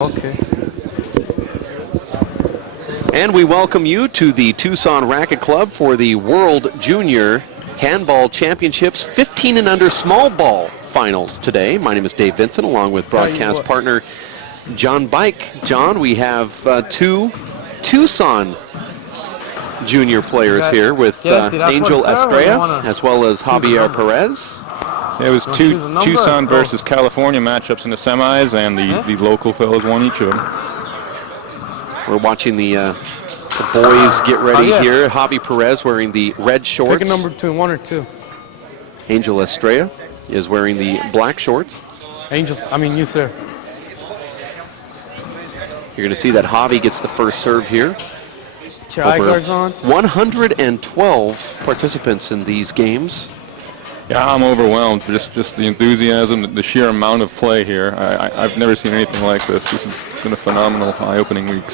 Okay. And we welcome you to the Tucson Racket Club for the World Junior Handball Championships 15 and under small ball finals today. My name is Dave Vincent along with broadcast partner John Bike. John, we have two Tucson junior players here with Angel Estrella as well as Javier Perez. It was two Tucson versus California matchups in the semis, and the local fellows won each of them. We're watching the boys get ready here. Javi Perez wearing the red shorts. Pick a number two, one or two. Angel Estrella is wearing the black shorts. You, sir. You're going to see that Javi gets the first serve here. Get your eye guards on. 112 participants in these games. Yeah, I'm overwhelmed. Just the enthusiasm, the sheer amount of play here. I've never seen anything like this. This has been a phenomenal, eye-opening week.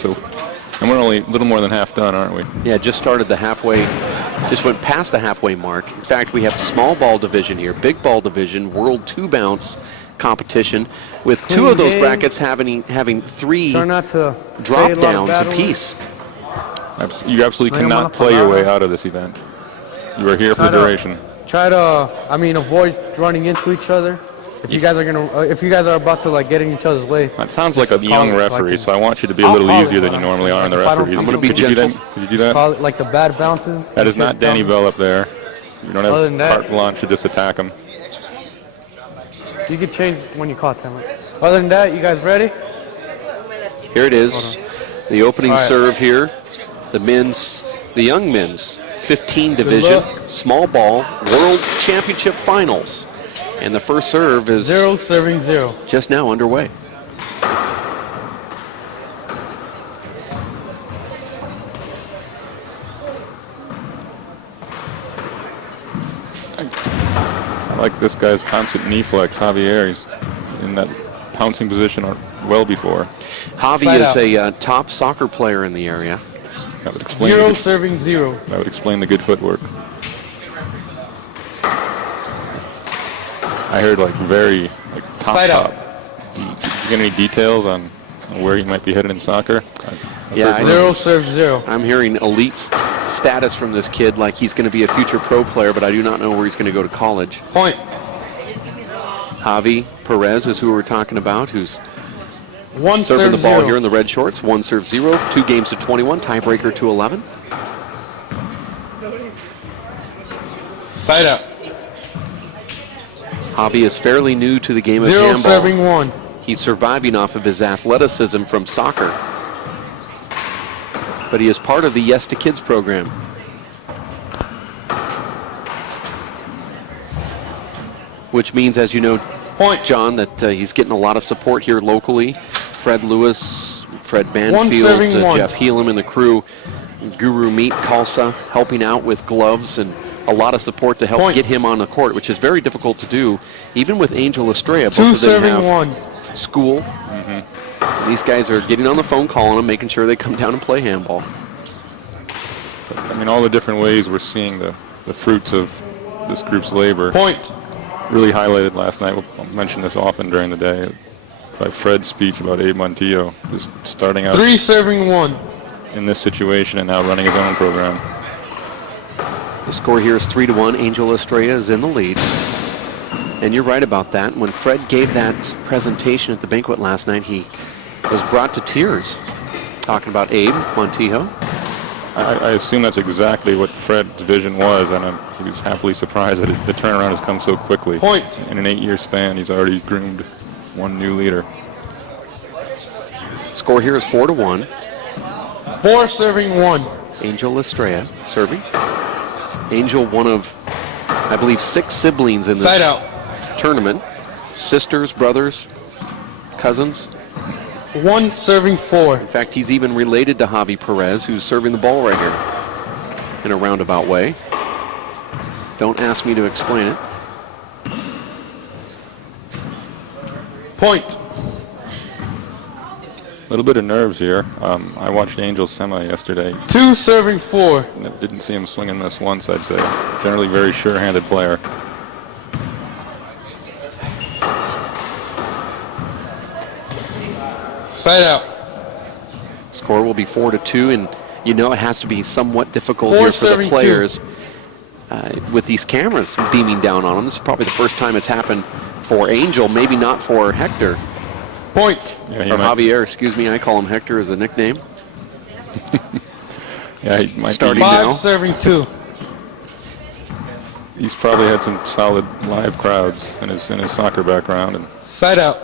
And we're only a little more than half done, aren't we? Yeah, just started the halfway, just went past the halfway mark. In fact, we have small ball division here, big ball division, world two bounce competition, with two of those brackets having three drop downs apiece. You absolutely cannot play your way out of this event. You are here for the duration. Try to, avoid running into each other. If you guys are about to get in each other's way. That sounds like a young referee, so I want you to be a little easier than you normally are on the referees. I'm going to be gentle. Could you do that? Call it like the bad bounces. That is not Danny Bell up there. You don't have carte blanche to just attack him. You can change when you call time. Other than that, you guys ready? Here it is. The opening serve here. The young men's 15 division small ball world championship finals. And the first serve is 0-0. Just now underway. I like this guy's constant knee flex, Javier. He's in that pouncing position well before. Javi is a top soccer player in the area. That would explain 0-0. That would explain the good footwork. I heard very top. Do you get any details on where he might be headed in soccer? Yeah, 0-0. I'm hearing elite status from this kid, like he's going to be a future pro player, but I do not know where he's going to go to college. Point. Javi Perez is who we're talking about, who's serving the ball here in the red shorts. 1-0, 2 games to 21, tiebreaker to 11. Side out. Javi is fairly new to the game of handball. 0-1. He's surviving off of his athleticism from soccer. But he is part of the Yes to Kids program. Which means, as you know, John, that he's getting a lot of support here locally. Fred Lewis, Fred Banfield, Jeff Helam and the crew, Guru Meat Khalsa helping out with gloves and a lot of support to help get him on the court, which is very difficult to do, even with Angel Estrella. Both of them have school. These guys are getting on the phone, calling them, making sure they come down and play handball. All the different ways we're seeing the fruits of this group's labor. Really highlighted last night. I'll mention this often during the day by Fred's speech about Abe Montillo, just starting out 3-1 in this situation and now running his own program. The score here is 3-1. Angel Estrella is in the lead. And you're right about that. When Fred gave that presentation at the banquet last night, he was brought to tears talking about Abe Montillo. I assume that's exactly what Fred's vision was, and he was happily surprised that the turnaround has come so quickly. In an 8-year span, he's already groomed one new leader. Score here is 4-1. 4-1. Angel Estrella serving. Angel, one of, I believe, 6 siblings in this tournament. Sisters, brothers, cousins. 1-4. In fact, he's even related to Javi Perez, who's serving the ball right here in a roundabout way. Don't ask me to explain it. Point. A little bit of nerves here. I watched Angel's semi yesterday. 2-4. And didn't see him swing and miss once, I'd say. Generally very sure-handed player. Side out. Score will be 4-2, and you know it has to be somewhat difficult Four here for the serving players with these cameras beaming down on them. This is probably the first time it's happened for Angel, maybe not for Hector. Point. Or Javier, excuse me. I call him Hector as a nickname. Yeah, he might Starting be, now. 5 serving 2. He's probably had some solid live crowds in his soccer background, and Side out.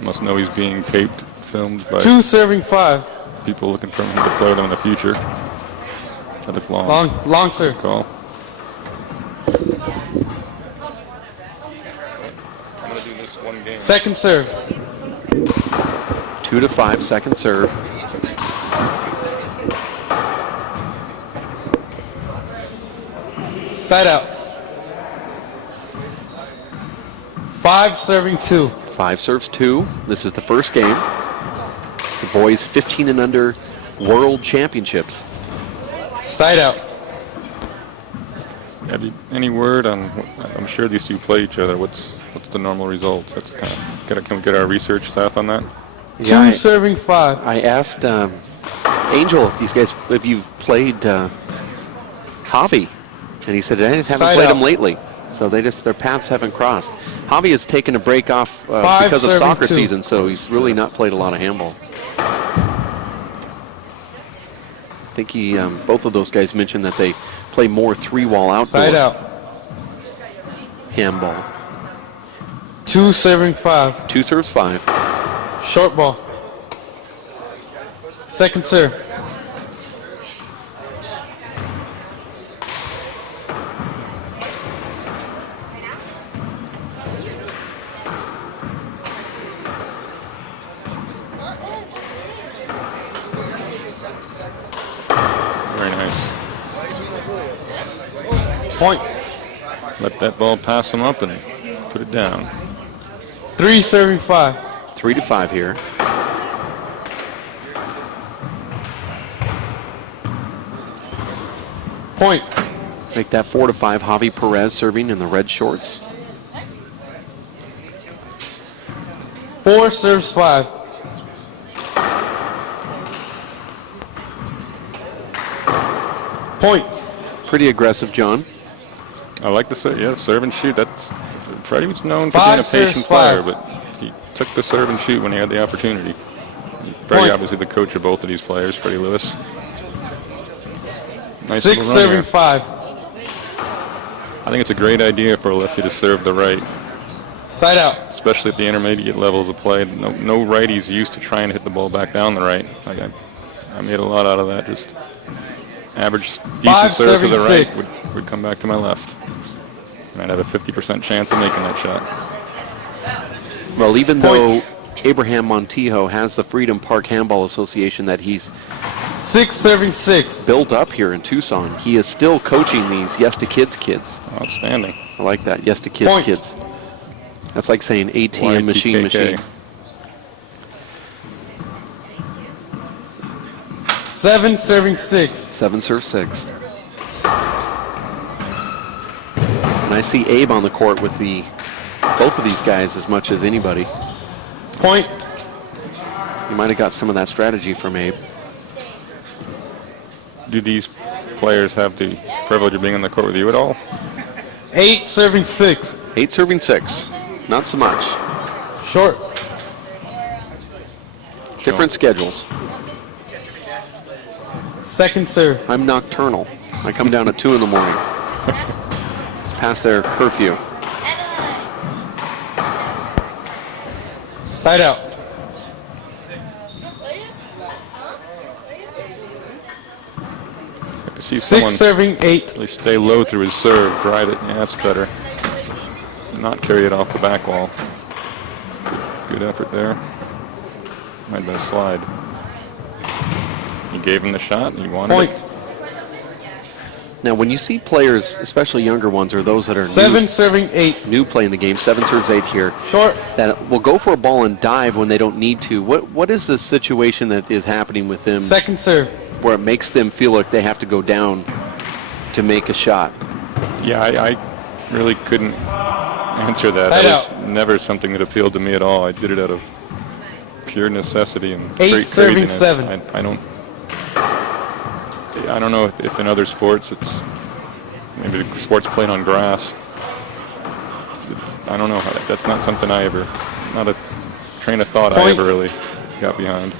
must know he's being taped, filmed by 2 serving 5. people looking for him to play them in the future. That looked long. Long serve. Call. I'm gonna do this one game. Second serve. 2-5, second serve. Side out. 5 serving 2. 5 serves 2. This is the first game. The boys 15 and under world championships. Side out. Have you any word on? I'm sure these two play each other. What's the normal result? That's kind of. Can we get our research staff on that? 2 serving 5. I asked Angel if you've played Javi, and he said I just haven't played him lately. So their paths haven't crossed. Javi has taken a break off because of soccer season, so he's really not played a lot of handball. I think both of those guys mentioned that they play more 3-wall outdoor. Side out. Handball. 2 serving 5. 2 serves 5. Short ball. Second serve. Very nice. Point. Let that ball pass him up and put it down. 3 serving 5. 3-5 here. Point. Make that 4-5. Javi Perez serving in the red shorts. 4 serves 5. Point. Pretty aggressive, John. I like the serve and shoot. That's Freddie was known for 5 being a serves patient player, 5. but he took the serve and shoot when he had the opportunity. Freddie, Point. obviously the coach of both of these players, Freddie Lewis. Nice 6 little run serving here. 5. I think it's a great idea for a lefty to serve the right, Side out. especially at the intermediate levels of play. No righties used to try and hit the ball back down the right. I made a lot out of that. Just average decent serve to the right would come back to my left. And I'd have a 50% chance of making that shot. Well, even though Abraham Montijo has the Freedom Park Handball Association that he's 6 serving 6. built up here in Tucson, he is still coaching these Yes to Kids kids. Outstanding. I like that, Yes to Kids Point. kids. That's like saying ATM machine. 7 serving 6. 7 serve 6. And I see Abe on the court with both of these guys as much as anybody. Point. You might have got some of that strategy from Abe. Do these players have the privilege of being on the court with you at all? 8 serving 6. 8 serving 6. Not so much. Short. Different schedules. Second serve. I'm nocturnal. I come down at 2 in the morning. It's past their curfew. Side out. I see 6 someone serving 8. really stay low through his serve, drive it. Yeah, that's better. Not carry it off the back wall. Good effort there. Might have been a slide. He gave him the shot, and he wanted Point. it. Now, when you see players, especially younger ones or those that are 7 serving 8. new playing the game, 7 serves 8 here, Short. that will go for a ball and dive when they don't need to. What is the situation that is happening with them Second serve. where it makes them feel like they have to go down to make a shot? Yeah, I really couldn't answer that. Side That was never something that appealed to me at all. I did it out of pure necessity and 8 serving craziness. 7. I don't know if in other sports it's maybe the sports played on grass. I don't know. That's not something not a train of thought I ever really got behind.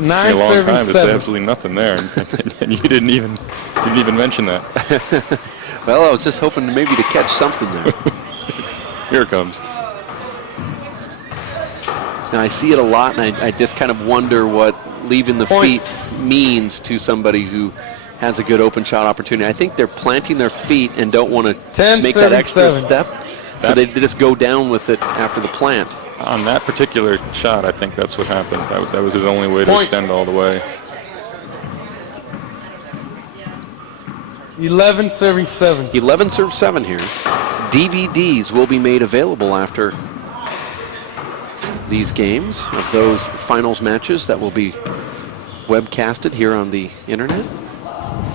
9 a long serving time, 7. there's absolutely nothing there, and you didn't even mention that. Well, I was just hoping maybe to catch something there. Here it comes. Now I see it a lot, and I just kind of wonder what leaving the feet means to somebody who has a good open shot opportunity. I think they're planting their feet and don't want to make that extra step, so they just go down with it after the plant. On that particular shot, I think that's what happened. That was his only way to extend all the way. 11 serving 7. 11 serve 7 here. DVDs will be made available after these games of those finals matches that will be webcasted here on the internet.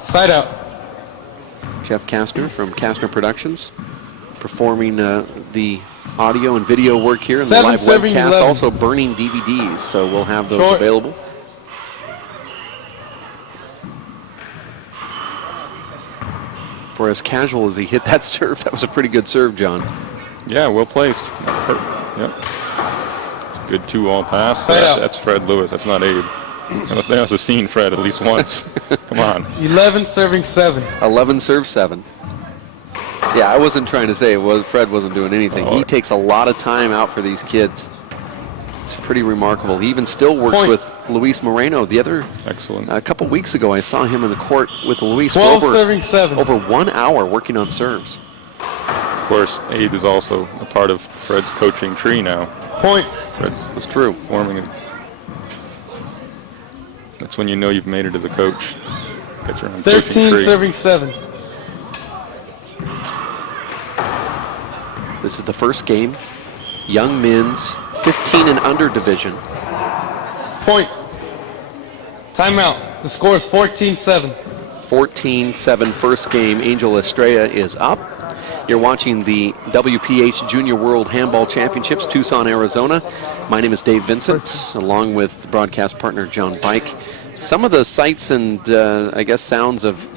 Side out. Jeff Kastner from Kastner Productions performing the audio and video work here in the live webcast, 11. also burning DVDs, so we'll have those available. For as casual as he hit that serve, that was a pretty good serve, John. Yeah, well placed. Yep. Good 2-all pass. That's Fred Lewis. That's not Abe. They must have seen Fred at least once. Come on. 11 serving 7. 11 serve 7. Yeah, I wasn't trying to say Fred wasn't doing anything. He takes a lot of time out for these kids. It's pretty remarkable. He even still works with Luis Moreno. The other, excellent. A couple weeks ago, I saw him in the court with Luis 12 for serving 7. over 1 hour working on serves. Of course, Abe is also a part of Fred's coaching tree now. That's true. Forming it. That's when you know you've made it as a coach. Got your own 13 serving 7. This is the first game. Young men's 15 and under division. Timeout. The score is 14-7. 14-7 first game. Angel Estrella is up. You're watching the WPH Junior World Handball Championships, Tucson, Arizona. My name is Dave Vincent, along with broadcast partner John Bike. Some of the sights and, I guess, sounds of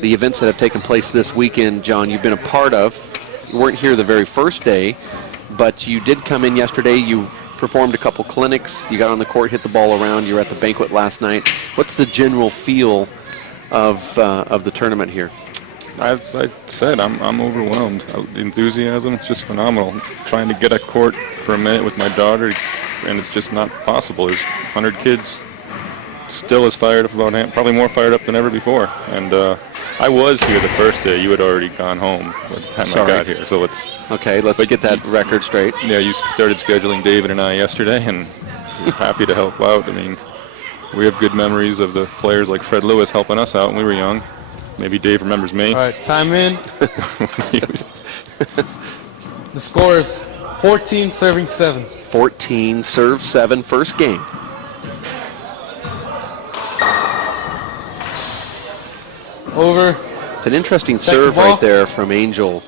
the events that have taken place this weekend, John, you've been a part of. You weren't here the very first day, but you did come in yesterday. You performed a couple clinics. You got on the court, hit the ball around. You were at the banquet last night. What's the general feel of the tournament here? As I said, I'm overwhelmed. The enthusiasm, it's just phenomenal. Trying to get a court for a minute with my daughter, and it's just not possible. There's 100 kids still as fired up about probably more fired up than ever before. And I was here the first day. You had already gone home by the time I got here. So let's get that record straight. Yeah, you started scheduling David and I yesterday, and we're happy to help out. I mean, we have good memories of the players like Fred Lewis helping us out when we were young. Maybe Dave remembers me. All right, time in. The score is 14 serving 7. 14 serve 7 first game. Over. It's an interesting serve right there from Angel.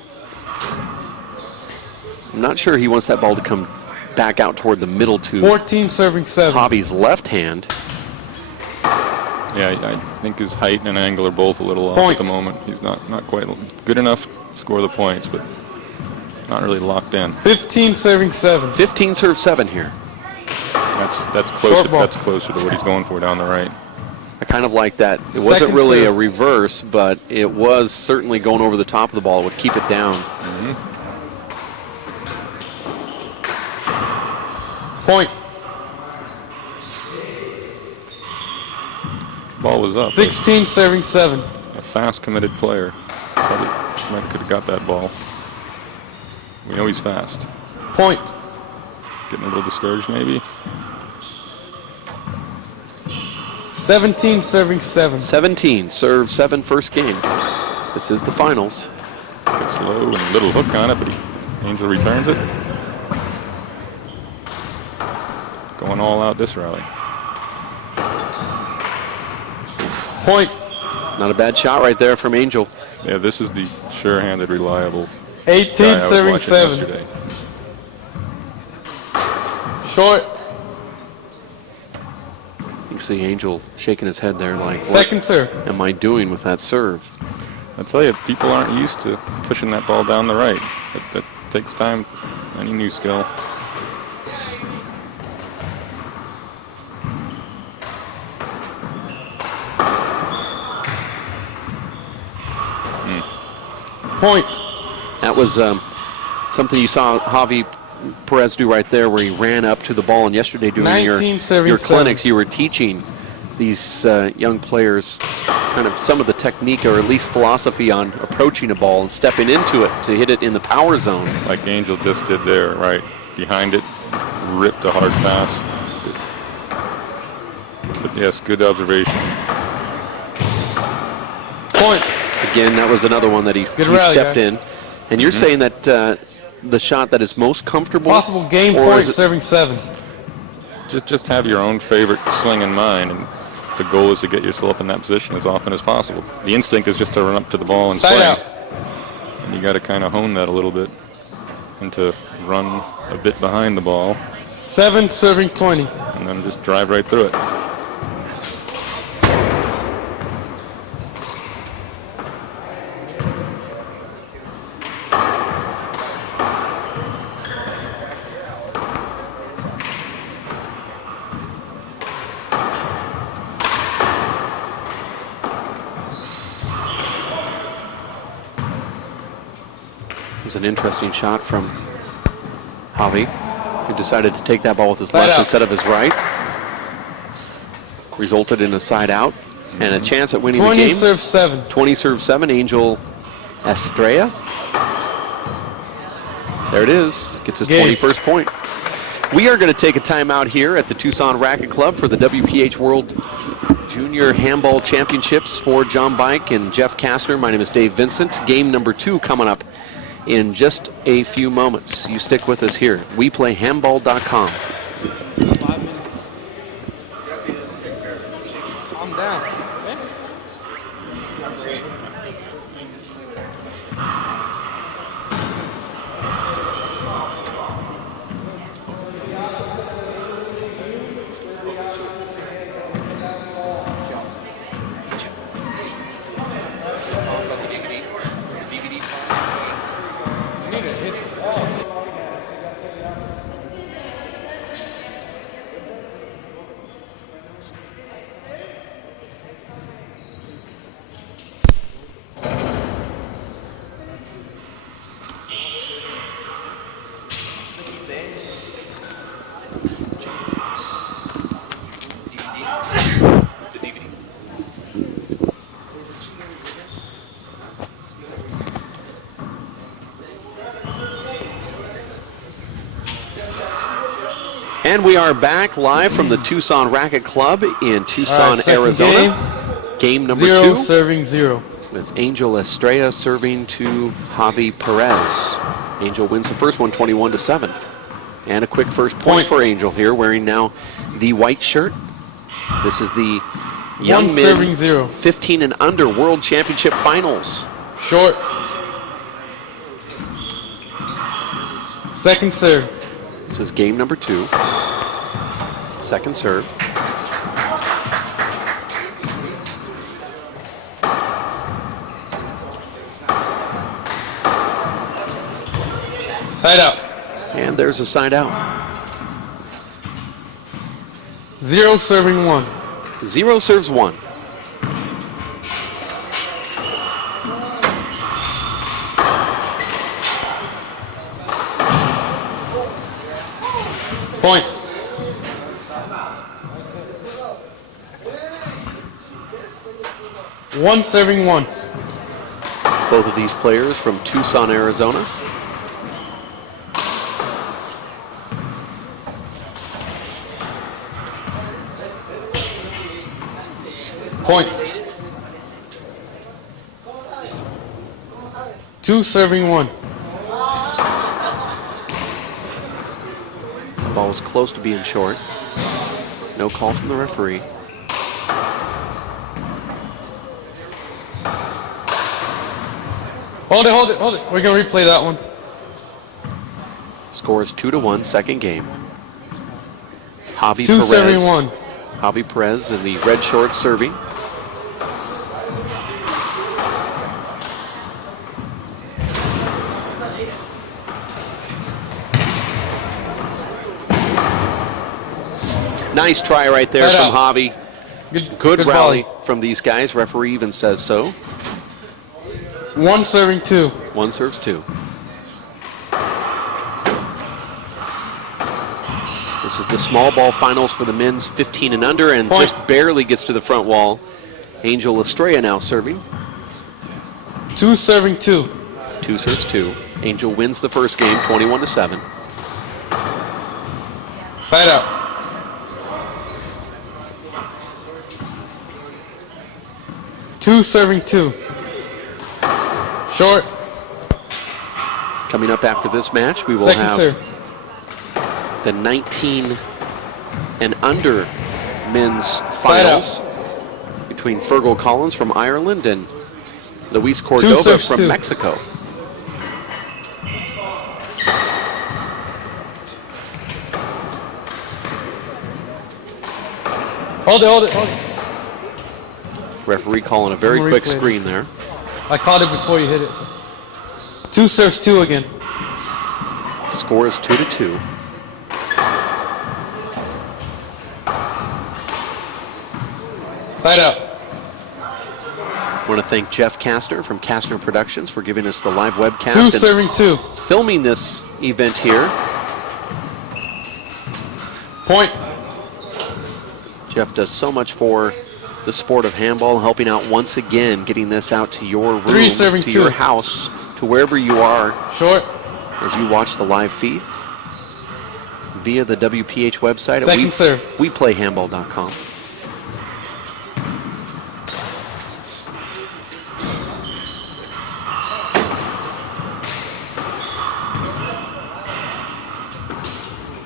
I'm not sure he wants that ball to come back out toward the middle to 14 serving 7. Hobby's left hand. Yeah, I think his height and angle are both a little off at the moment. He's not quite good enough to score the points, but not really locked in. 15 serving 7. 15 serve 7 here. That's closer. That's closer to what he's going for down the right. I kind of like that. It wasn't really a reverse, but it was certainly going over the top of the ball. It would keep it down. Point. Ball was up. 16 serving 7. A fast, committed player. Probably could have got that ball. We know he's fast. Point. Getting a little discouraged, maybe. 17 serving 7. 17 serve 7 first game. This is the finals. Gets low and a little hook on it, but Angel returns it. Going all out this rally. Point. Not a bad shot right there from Angel. Yeah, this is the sure-handed, reliable 18 serving 7. Yesterday. Short. You can see Angel shaking his head there like, Second serve. what am I doing with that serve? I tell you, people aren't used to pushing that ball down the right. That takes time, any new skill. Point. That was something you saw Javi Perez do right there, where he ran up to the ball. And yesterday during your clinics, you were teaching these young players kind of some of the technique, or at least philosophy, on approaching a ball and stepping into it to hit it in the power zone. Like Angel just did there, right behind it, ripped a hard pass. But yes, good observation. Point. Again, that was another one that he stepped in. And you're saying that the shot that is most comfortable? Possible game point, serving 7. Just have your own favorite swing in mind, and the goal is to get yourself in that position as often as possible. The instinct is just to run up to the ball and swing. Out. And you got to kind of hone that a little bit, and to run a bit behind the ball. 7, serving 20. And then just drive right through it. An interesting shot from Javi, who decided to take that ball with his left instead of his right. Resulted in a side out and a chance at winning the game. 20 serve 7. 20 serve 7, Angel Estrella. There it is, gets his 21st point. We are going to take a timeout here at the Tucson Racket Club for the WPH World Junior Handball Championships for John Bike and Jeff Kastner. My name is Dave Vincent. Game number 2 coming up in just a few moments. You stick with us here. WePlayHandball.com. Calm down. And we are back live from the Tucson Racket Club in Tucson, Arizona. Game number 2. Serving 0. With Angel Estrella serving to Javi Perez. Angel wins the first one 21-7. And a quick first point for Angel here, wearing now the white shirt. This is the Young Men 15 and Under World Championship Finals. Short. Second serve. This is game number 2. Second serve. Side out. And there's a side out. 0 serving 1. 0 serves 1. Point. One serving 1. Both of these players from Tucson, Arizona. Point. 2 serving 1. The ball is close to being short. No call from the referee. Hold it. We're going to replay that one. Score is 2-1, second game. Javi 271. Perez. Javi Perez in the red shorts serving. Nice try right there from Javi. Good rally volley from these guys. Referee even says so. 1 serving 2. 1 serves 2. This is the small ball finals for the men's 15 and under, and Point. just barely gets to the front wall. Angel Estrella now serving. 2 serving 2. 2 serves 2. Angel wins the first game 21-7. Side out. Two serving 2. Short. Coming up after this match, we will Second have serve. the 19 and under men's finals between Fergal Collins from Ireland and Luis Cordova from 2. Mexico. Hold it, hold it, hold it. Referee calling a very quick screen there. I caught it before you hit it. 2 serves 2 again. Score is 2-2. Side out. I want to thank Jeff Kastner from Kastner Productions for giving us the live 2 webcast and serving 2. filming this event here. Point. Jeff does so much for the sport of handball, helping out once again, getting this out to your room, 3 serving to 2. your house, to wherever you are Short. as you watch the live feed via the WPH website Second serve. at WePlayHandball.com.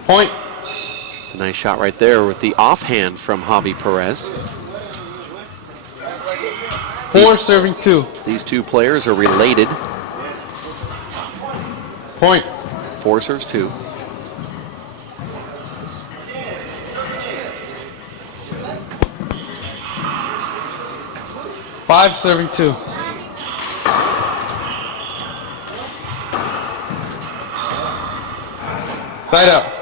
Point. It's a nice shot right there with the offhand from Javi Perez. 4 serving 2. These two players are related. Point. 4 serves 2. Five serving 2. Side out.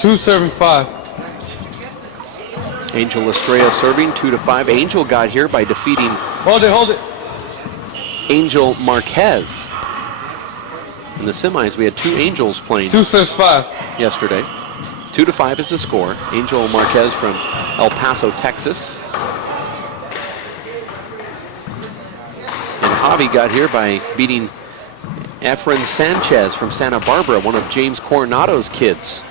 Two serving 5. Angel Estrella serving 2-5. Angel got here by defeating Hold it, hold it. Angel Marquez. In the semis, we had 2 Angels playing 2 serves 5. yesterday. 2-5 is the score. Angel Marquez from El Paso, Texas. And Javi got here by beating Efren Sanchez from Santa Barbara, one of James Coronado's kids.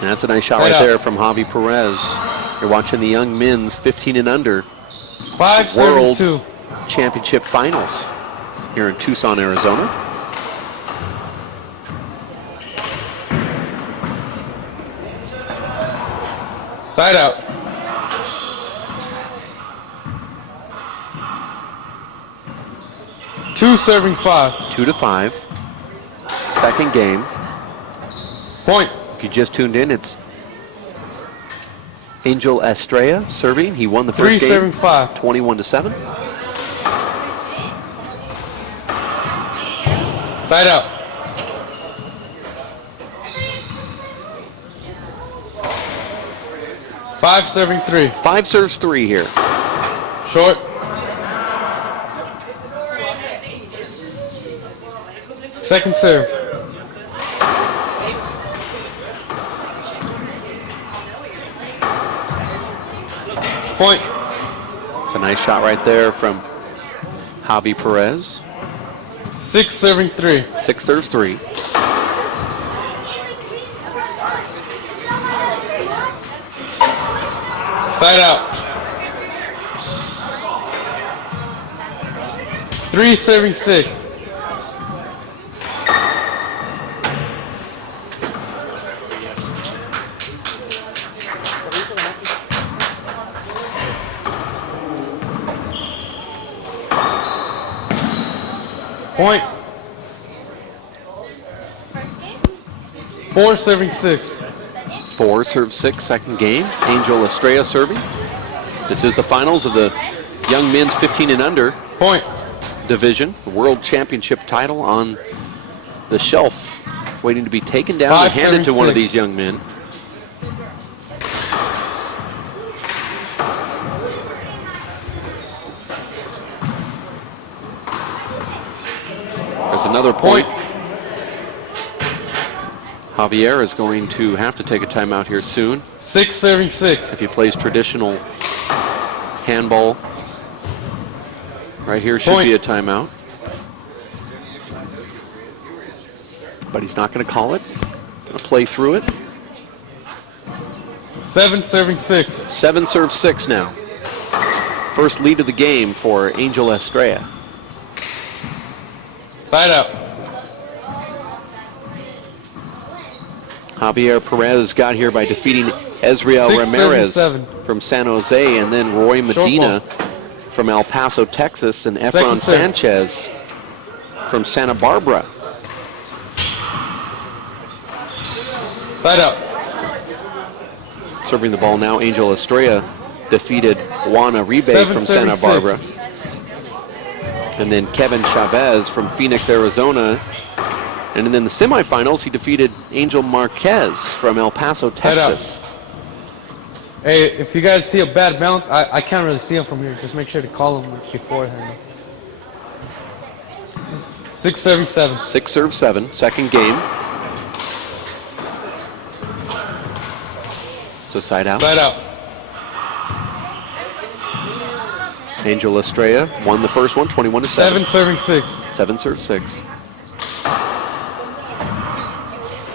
And that's a nice shot right there from Javi Perez. You're watching the young men's 15 and under 5 serving World 2. Championship Finals here in Tucson, Arizona. Side out. Two serving 5. 2-5. Second game. Point. If you just tuned in, it's Angel Estrella serving. He won the 3 first game, serving 5. 21-7. Side out. Five serving 3. 5 serves 3 here. Short. Second serve. Point. It's a nice shot right there from Javi Perez. 6 serving 3. 6 serves 3. Side out. 3 serving 6. Point. 4 serving 6. 4 serve 6, second game. Angel Estrella serving. This is the finals of the young men's 15 and under Point. division. The world championship title on the shelf, waiting to be taken down 5 and handed to serving one of 6. these young men. There's another point. Javier is going to have to take a timeout here soon. 6 serving 6. If he plays traditional handball, right here should Point. be a timeout. But he's not going to call it. Going to play through it. 7 serving 6. 7 serve 6 now. First lead of the game for Angel Estrella. Side out. Javier Perez got here by defeating Ezriel 6 Ramirez serving 7. from San Jose, and then Roy Medina from El Paso, Texas, and Efron Sanchez from Santa Barbara. Side out. Serving the ball now, Angel Estrella defeated Juan Uribe 7 from serving Santa Barbara. 6. And then Kevin Chavez from Phoenix, Arizona. And then in the semifinals, he defeated Angel Marquez from El Paso, Texas. Hey, if you guys see a bad bounce, I can't really see him from here. Just make sure to call him beforehand. 6 serving 7. 6 serve 7, second game. So side out. Side out. Angel Estrella won the first one, 21-7. 7 serving 6. 7 serve 6.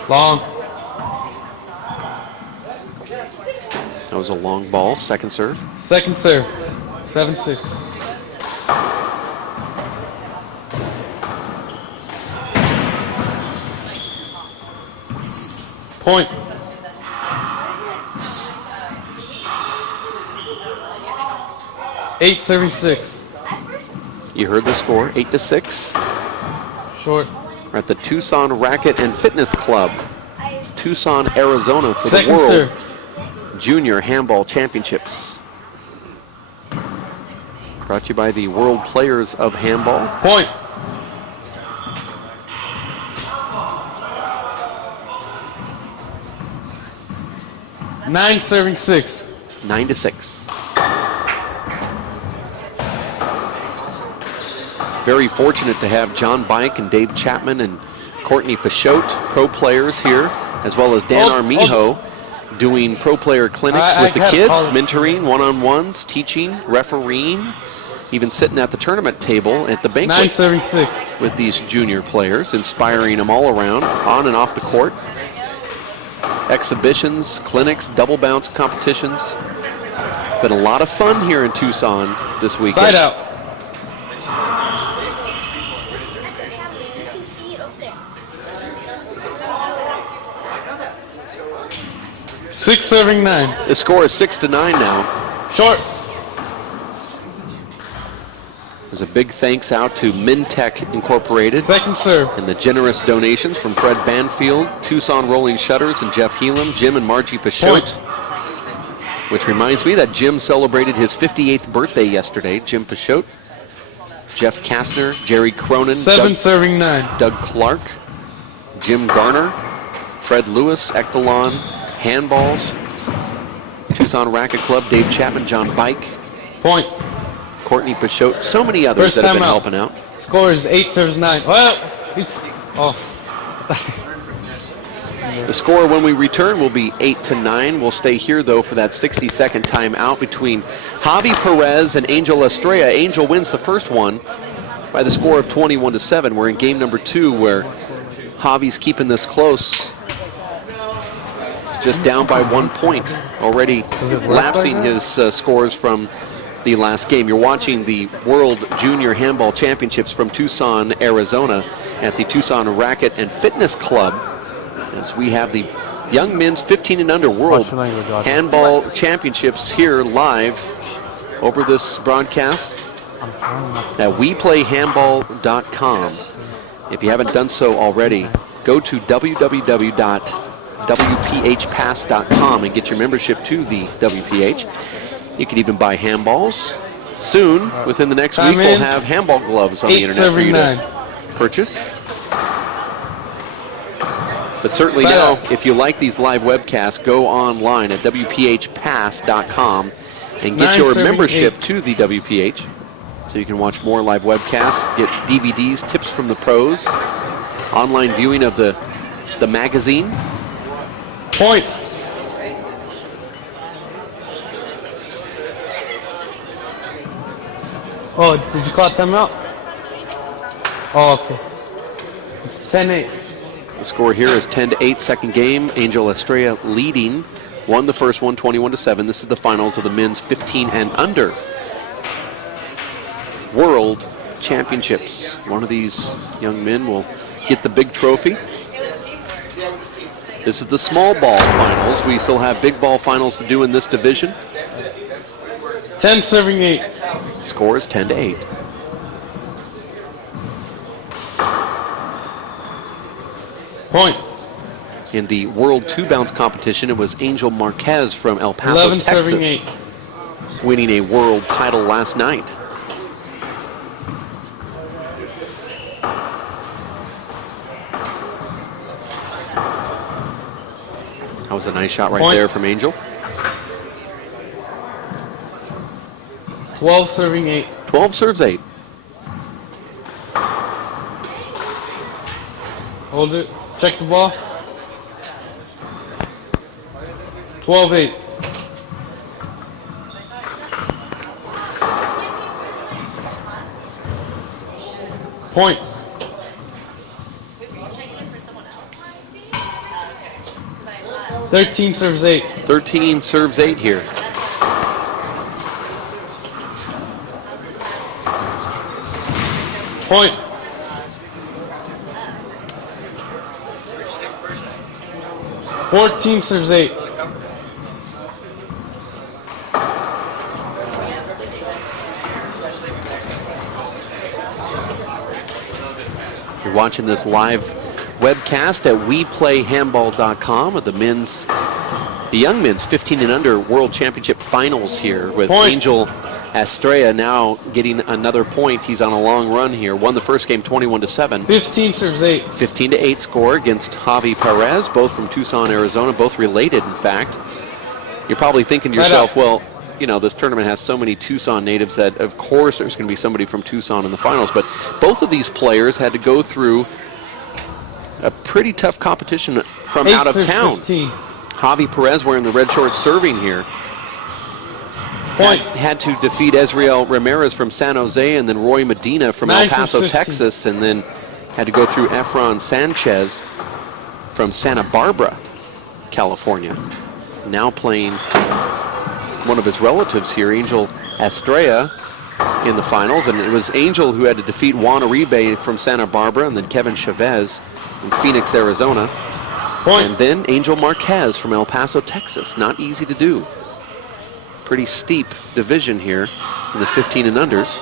Long. That was a long ball, second serve. Second serve. 7-6. Point. Eight serving 6. You heard the score, 8-6. Short. We're at the Tucson Racket and Fitness Club, Tucson, Arizona, for the Second World serve. Junior Handball Championships. Brought to you by the World Players of Handball. Point. Nine serving 6. 9-6. Very fortunate to have John Bike and Dave Chapman and Courtney Pichotte, pro players here, as well as Dan Armijo, doing pro player clinics with the kids, mentoring, one-on-ones, teaching, refereeing, even sitting at the tournament table at the banquet 9 serving 6. with these junior players, inspiring them all around, on and off the court. Exhibitions, clinics, double bounce competitions. Been a lot of fun here in Tucson this weekend. Side out. Six serving 9. The score is 6-9 now. Short. There's a big thanks out to Mintech Incorporated Second serve. and the generous donations from Fred Banfield, Tucson Rolling Shutters, and Jeff Helam, Jim and Margie Pichotte. Which reminds me that Jim celebrated his 58th birthday yesterday. Jim Pichotte, Jeff Kastner, Jerry Cronin, 7 serving 9. Doug Clark, Jim Garner, Fred Lewis, Echelon, Handballs, Tucson Racket Club, Dave Chapman, John Bike, Point. Courtney Pichotte, so many others First that have been time out. helping out. Score is 8 serves 9. Well, it's off. The score when we return will be 8-9. We'll stay here, though, for that 60-second timeout between Javi Perez and Angel Estrella. Angel wins the first one by the score of 21-7. We're in game number 2 where Javi's keeping this close. Just down by 1 point, already lapsing his scores from the last game. You're watching the World Junior Handball Championships from Tucson, Arizona at the Tucson Racket and Fitness Club as we have the young men's 15 and under World Handball Championships here live over this broadcast at WePlayHandball.com. If you haven't done so already, go to www.wphpass.com and get your membership to the WPH. You can even buy handballs. Soon, within the next week, we'll have handball gloves on the internet for you to purchase. But certainly now, if you like these live webcasts, go online at wphpass.com and get your membership to the WPH. So you can watch more live webcasts, get DVDs, tips from the pros, online viewing of the magazine. Point. Oh, did you call them out? Oh, okay. It's 10-8. The score here is 10-8, second game. Angel Estrella leading. Won the first one, 21-7. This is the finals of the men's 15 and under World Championships. One of these young men will get the big trophy. This is the small ball finals. We still have big ball finals to do in this division. 10-8. Score is 10-8. Point. In the World Two-Bounce competition, it was Angel Marquez from El Paso, Texas, winning a world title last night. That was a nice shot right there from Angel. 12-8. 12 serves 8. Hold it. Check the ball. 12-8. Point. 13 serves 8. 13 serves 8 here. Point. Fourteen serves 8. You're watching this live webcast at WePlayHandball.com of the young men's 15 and under World Championship finals here with Angel Estrella now getting another point. He's on a long run here. Won the first game 21-7. 15 serves 8. 15-8 score against Javi Perez, both from Tucson, Arizona, both related, in fact. You're probably thinking to yourself, well, you know, this tournament has so many Tucson natives that, of course, there's going to be somebody from Tucson in the finals. But both of these players had to go through a pretty tough competition from out of town. 15. Javi Perez wearing the red shorts serving here. Had to defeat Ezriel Ramirez from San Jose and then Roy Medina from El Paso, Texas, and then had to go through Efron Sanchez from Santa Barbara, California. Now playing one of his relatives here, Angel Estrella, in the finals. And it was Angel who had to defeat Juan Uribe from Santa Barbara and then Kevin Chavez from Phoenix, Arizona. And then Angel Marquez from El Paso, Texas. Not easy to do. Pretty steep division here in the 15 and unders.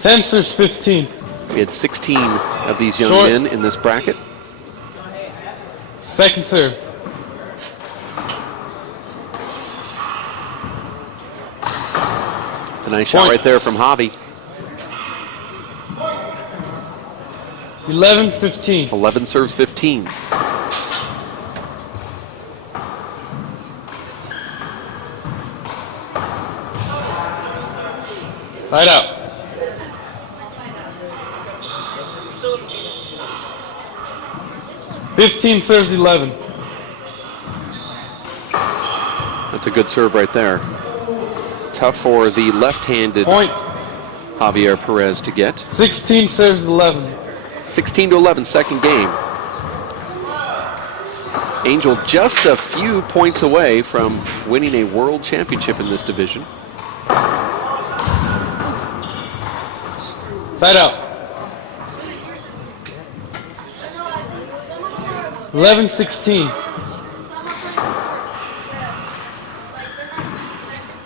10 serves 15. We had 16 of these young men in this bracket. Second serve. It's a nice shot right there from Javi. 11-15. 11 serves 15. Side out. $15 serves 11. That's a good serve right there. Tough for the left-handed Javier Perez to get. 16 serves 11. 16-11, second game. Angel just a few points away from winning a world championship in this division. Side out. 11-16.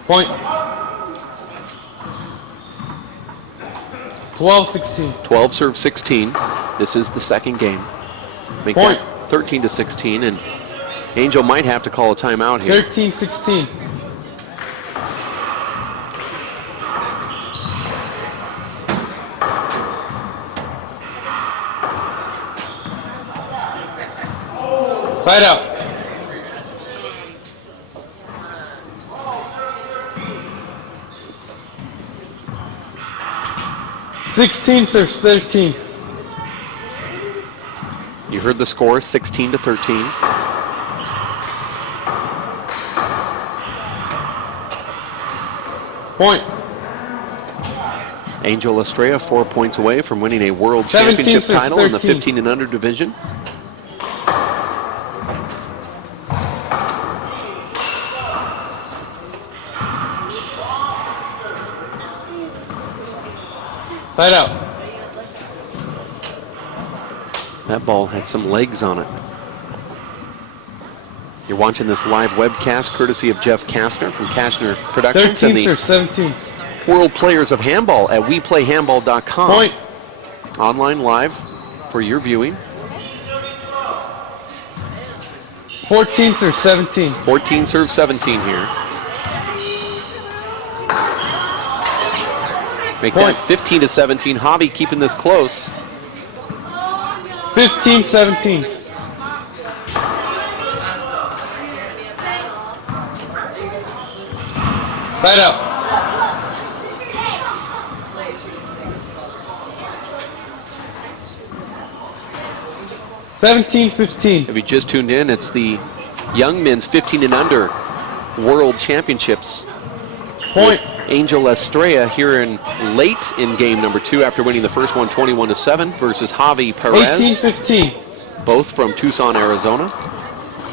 Point. 12-16. 12 serve 16. This is the second game. Make Point. that 13-16, and Angel might have to call a timeout here. 13-16. Side out. Sixteen serves 13. You heard the score, 16-13. Point. Angel Estrella 4 points away from winning a world 17 championship serves title in the 13. 15 and under division. Side out. That ball had some legs on it. You're watching this live webcast courtesy of Jeff Kastner from Kastner Productions 13 and the serves 17. World Players of Handball at WePlayHandball.com. Point. Online live for your viewing. 14 serves 17. 14 serve 17 here. Make Point. that 15-17. Javi keeping this close. 15-17. Side out. (17-15). If you just tuned in, it's the young men's 15 and under World Championships. Point. Angel Estrella here in late in game number 2 after winning the first one 21-7 versus Javi Perez. 18-15. Both from Tucson, Arizona.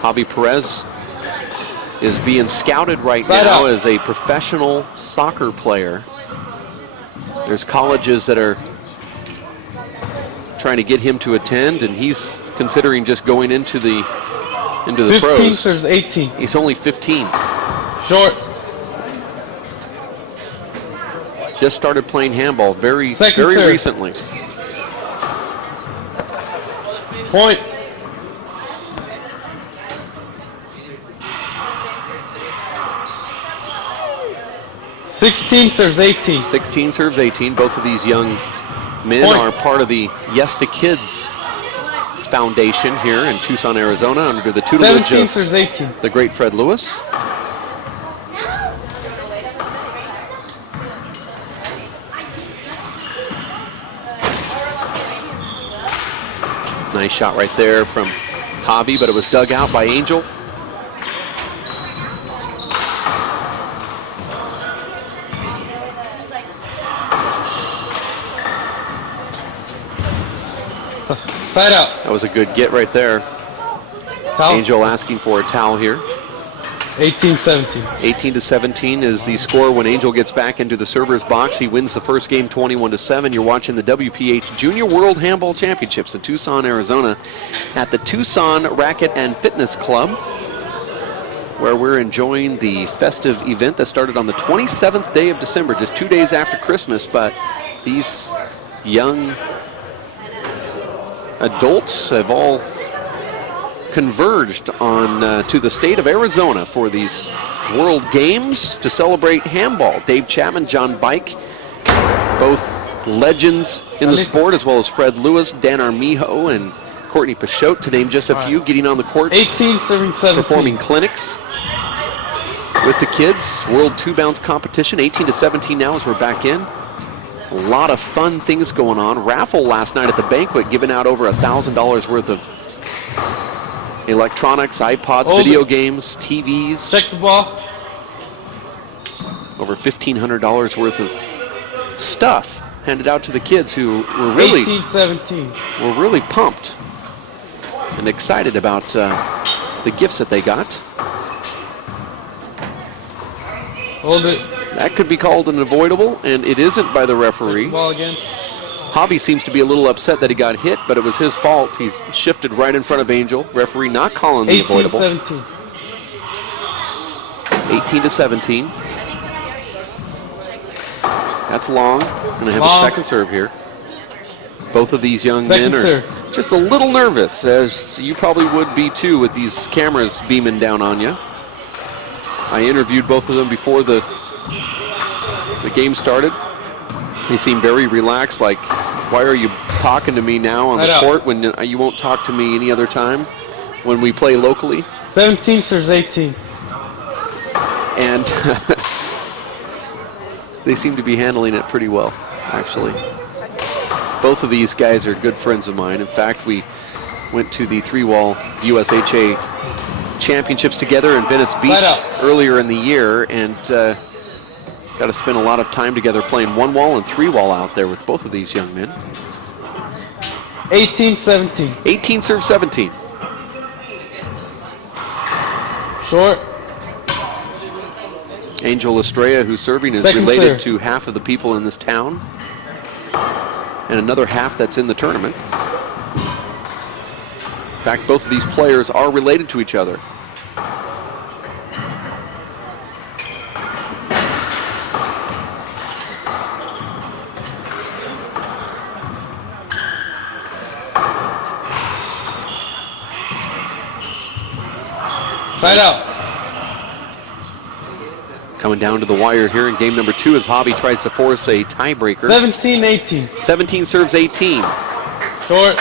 Javi Perez is being scouted right Side now out. as a professional soccer player. There's colleges that are trying to get him to attend, and he's considering just going into the 15 pros. serves 18. He's only 15. Short. Just started playing handball very Second serve. recently. Point. (16 serves 18). 16 serves 18. Both of these young men Point. are part of the Yes to Kids Foundation here in Tucson, Arizona, under the tutelage 17 of serves 18. the great Fred Lewis. Nice shot right there from Javi, but it was dug out by Angel. Side out. That was a good get right there. Foul. Angel asking for a towel here. 18-17. 18-17 is the score when Angel gets back into the server's box. He wins the first game 21-7. You're watching the WPH Junior World Handball Championships in Tucson, Arizona at the Tucson Racket and Fitness Club, where we're enjoying the festive event that started on the 27th day of December, just 2 days after Christmas. But these young adults have all converged on to the state of Arizona for these World Games to celebrate handball. Dave Chapman, John Bike, both legends in the sport, as well as Fred Lewis, Dan Armijo, and Courtney Pachot, to name just a few, getting on the court, 18 serving 17. performing clinics with the kids. World two-bounce competition, 18-17 now as we're back in. A lot of fun things going on. Raffle last night at the banquet, giving out over $1,000 worth of electronics, iPods, Hold video it. games, TVs. Check the ball. Over $1,500 worth of stuff handed out to the kids who were really 18-17. were really pumped and excited about the gifts that they got. Hold it. That could be called an avoidable, and it isn't by the referee. Ball again. Javi seems to be a little upset that he got hit, but it was his fault. He's shifted right in front of Angel. Referee not calling the avoidable. 18-17. 18-17. That's long. Going to have a second serve here. Both of these young men are just a little nervous, as you probably would be too with these cameras beaming down on you. I interviewed both of them before the game started. They seem very relaxed, like, why are you talking to me now on the court when you won't talk to me any other time when we play locally? 17 serves 18. And they seem to be handling it pretty well, actually. Both of these guys are good friends of mine. In fact, we went to the three-wall USHA championships together in Venice Beach earlier in the year, and got to spend a lot of time together playing one-wall and three-wall out there with both of these young men. 18-17. 18 serves 17. Short. Angel Estrella, who's serving, is related to half of the people in this town, and another half that's in the tournament. In fact, both of these players are related to each other. Side out. Coming down to the wire here in game number 2 as Javi tries to force a tiebreaker. 17-18. 17 serves 18. Short.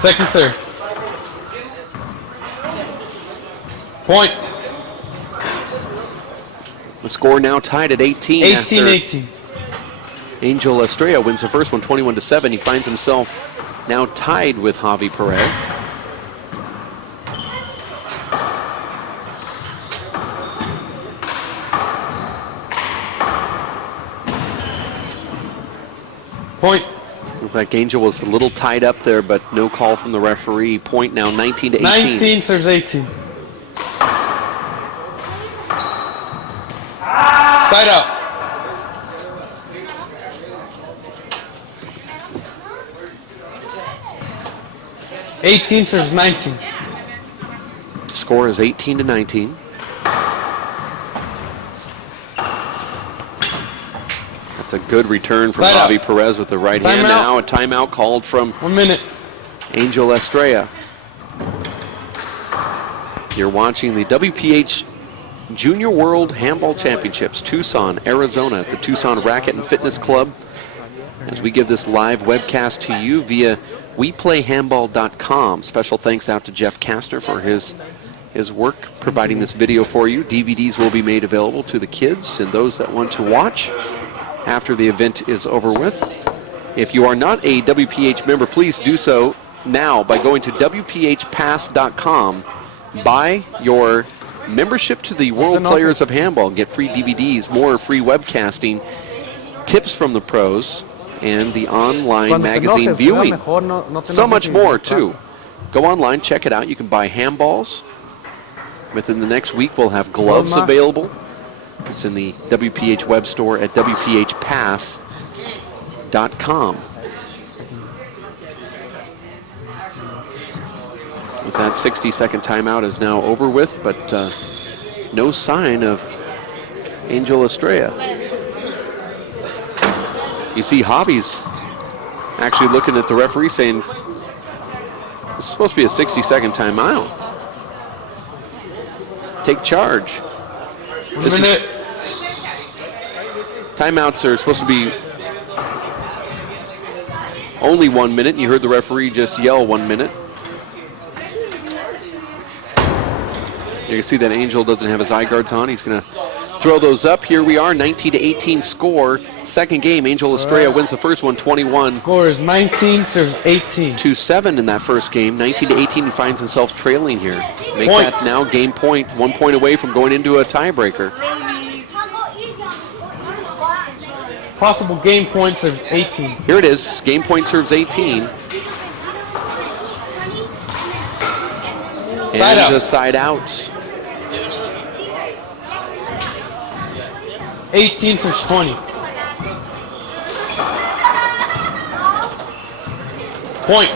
Second serve. Point. The score now tied at 18. 18-18. Angel Estrella wins the first one 21-7. He finds himself now tied with Javi Perez. Point. Looks like Angel was a little tied up there, but no call from the referee. Point now 19-18. 19 serves 18. Side out. Eighteen serves 19. Score is 18-19. That's a good return from Javi Perez with the right hand. Now a timeout called from 1 minute. Angel Estrella. You're watching the WPH Junior World Handball Championships, Tucson, Arizona, at the Tucson Racket and Fitness Club. As we give this live webcast to you via WePlayHandball.com. Special thanks out to Jeff Kastner for his work providing this video for you. DVDs will be made available to the kids and those that want to watch after the event is over with. If you are not a WPH member, please do so now by going to WPHpass.com. Buy your membership to the World Players of Handball and get free DVDs, more free webcasting, tips from the pros, and the online magazine viewing. So much more, too. Go online, check it out. You can buy handballs. Within the next week, we'll have gloves available. It's in the WPH web store at WPHpass.com. As that 60-second timeout is now over with, but no sign of Angel Estrella. You see Javi's actually looking at the referee saying, this is supposed to be a 60-second timeout. Take charge. Timeouts are supposed to be only 1 minute. You heard the referee just yell 1 minute. You can see that Angel doesn't have his eye guards on. He's going to throw those up. Here we are, 19-18 score. Second game, Angel Estrella wins the first one, 21. Score is 19 serves 18. 2-7 in that first game. 19-18, he finds himself trailing here. Make that now game point, 1 point away from going into a tiebreaker. Possible game point serves 18. Here it is, game point serves 18. And a side out. 18 serves 20. Point.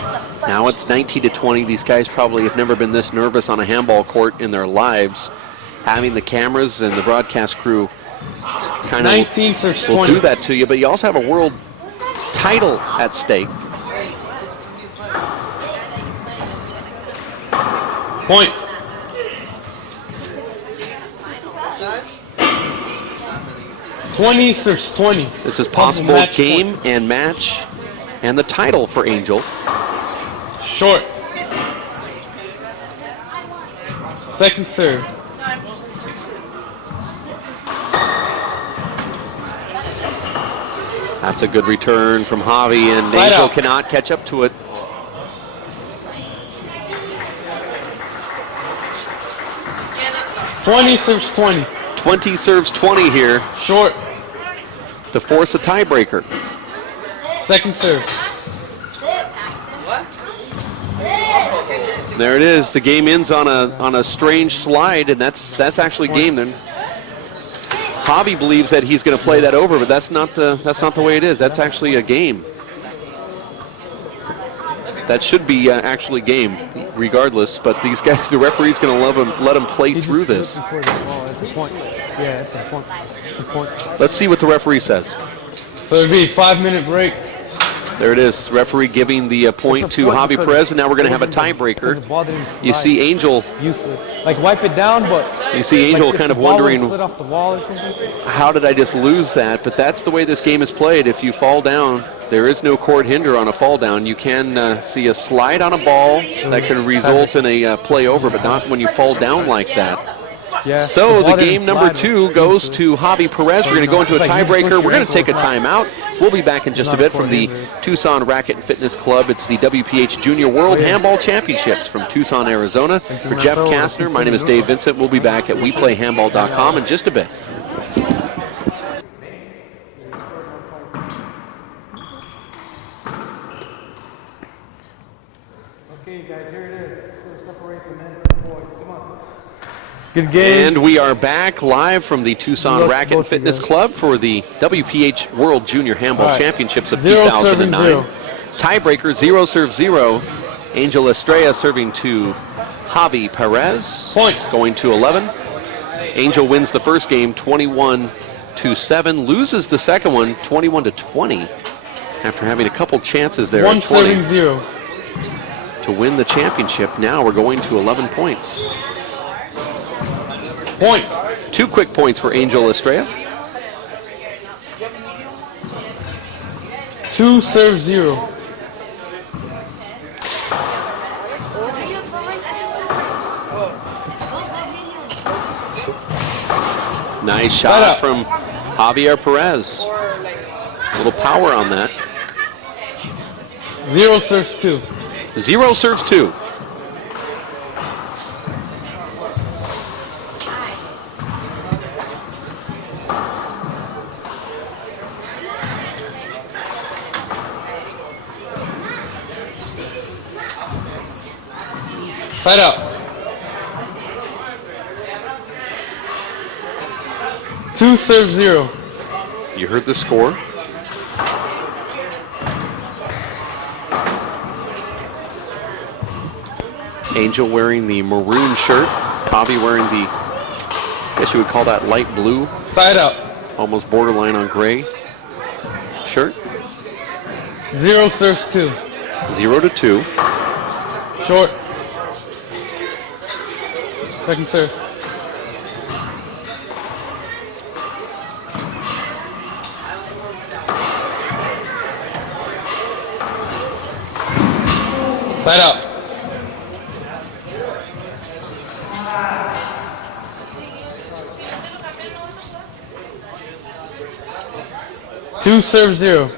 Now it's 19-20. These guys probably have never been this nervous on a handball court in their lives. having the cameras and the broadcast crew kind 19 of serves will 20. do that to you, but you also have a world title at stake. Point. Twenty serves 20. This is possible game and match and the title for Angel. Short. Second serve. That's a good return from Javi, and Side Angel out. cannot catch up to it. Twenty serves 20. 20 serves 20 here Short. to force a tiebreaker. Second serve. There it is. The game ends on a strange slide, and that's actually game then. Javi believes that he's going to play that over, but that's not the way it is. That's actually a game. That should be actually game, regardless. But these guys, the referee's going to let them play through this. Let's see what the referee says. So it'd be a 5-minute break. There it is. Referee giving the point to Javi Perez, and now we're going to have a tiebreaker. You see Angel. Like wipe it down, but You see Angel kind of wondering, off the wall or something. how did I just lose that? But that's the way this game is played. If you fall down, there is no court hinder on a fall down. You can see a slide on a ball that can result in a play over, but not when you fall down like that. Yeah. So the game number 2 goes to Javi Perez. We're going to go into a tiebreaker. We're going to take a timeout. We'll be back in just a bit from the Tucson Racket and Fitness Club. It's the WPH Junior World Handball Championships from Tucson, Arizona. For Jeff Kastner, my name is Dave Vincent. We'll be back at WePlayHandball.com in just a bit. Okay, guys, here it is. Separate the men from the boys. Come on. Good game. And we are back live from the Tucson Racket and Fitness Club for the WPH World Junior Handball Championships of 2009. Tiebreaker, 0 serve 0. Angel Estrella serving to Javi Perez. Point. Going to 11. Angel wins the first game 21-7. Loses the second one 21-20 after having a couple chances there at 20 1-0. to win the championship. Now we're going to 11 points. Point. 2 quick points for Angel Estrella. 2 serve 0. Nice shot from Javier Perez. A little power on that. 0 serves 2. 0 serves 2. Side out. 2 serve 0. You heard the score. Angel wearing the maroon shirt. Javi wearing the, I guess you would call that light blue. Side out. Almost borderline on gray shirt. 0 serves 2. 0-2. Short. Second serve. Side out. Two serve 0.